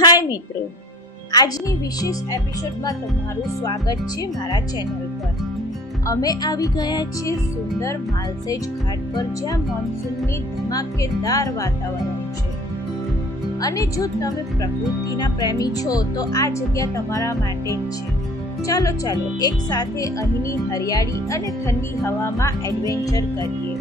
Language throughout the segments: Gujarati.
હાય મિત્રો, આજની વિશેષ એપિસોડમાં તમારું સ્વાગત છે મારા ચેનલ પર. અમે આવી ગયા છીએ સુંદર માલસેજ ઘાટ પર, જ્યાં મોન્સૂનની ધમાકેદાર વાતાવરણ છે. અને જો તમે પ્રકૃતિના પ્રેમી છો તો આ જગ્યા તમારા માટે જ છે. ચાલો એક સાથે અહીંની હરિયાળી અને ઠંડી હવામાં એડવેન્ચર કરીએ.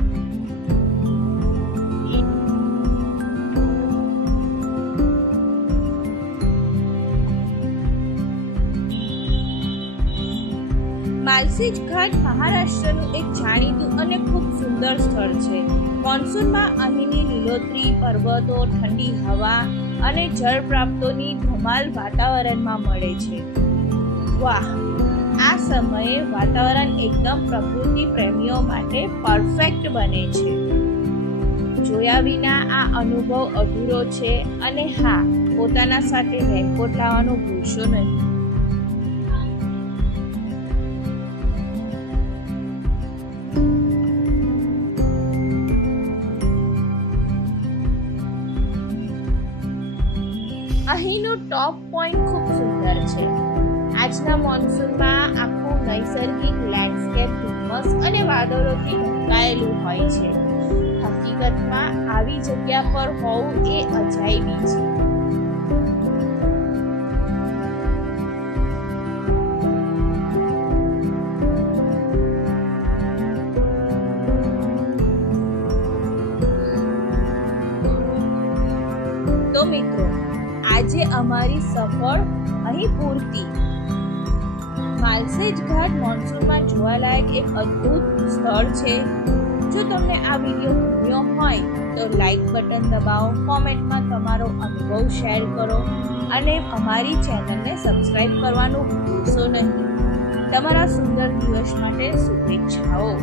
માલસેજ ઘાટ મહારાષ્ટ્રનું એક જાણીતું અને ખૂબ સુંદર સ્થળ છે. મોન્સૂનમાં અહીંની લીલોતરી, પર્વતો, ઠંડી હવા અને જળપ્રાપ્તોની ધમાલ વાતાવરણમાં મળે છે. વાહ, આ સમયે વાતાવરણ એકદમ પ્રકૃતિ પ્રેમીઓ માટે પરફેક્ટ બને છે. જોયા વિના આ અનુભવ અધૂરો છે. અને હા, પોતાના સાથે રેનકોટ લાવવાનું ભૂલશો નહીં. અહીંનું ટોપ પોઈન્ટ ખૂબ સુંદર છે. આજના મોન્સૂનમાં આખું નૈસર્ગિક લેન્ડસ્કેપ ધુમ્મસ અને વાદળોથી ઢંકાયેલું હોય છે. હકીકતમાં આવી જગ્યા પર હોવું એ અજાયબી છે. તો મિત્રો, આજે અમારી સફળ અહીં પૂરતી. માલસેજ ઘાટ મોન્સૂનમાં જોવાલાયક એક અદ્ભુત સ્થળ છે. જો તમને આ વિડીયો ગમ્યો હોય તો લાઈક બટન દબાવો, કોમેન્ટમાં તમારો અનુભવ શેર કરો અને અમારી ચેનલને સબસ્ક્રાઇબ કરવાનું ભૂલશો નહીં. તમારા સુંદર દિવસ માટે શુભેચ્છાઓ.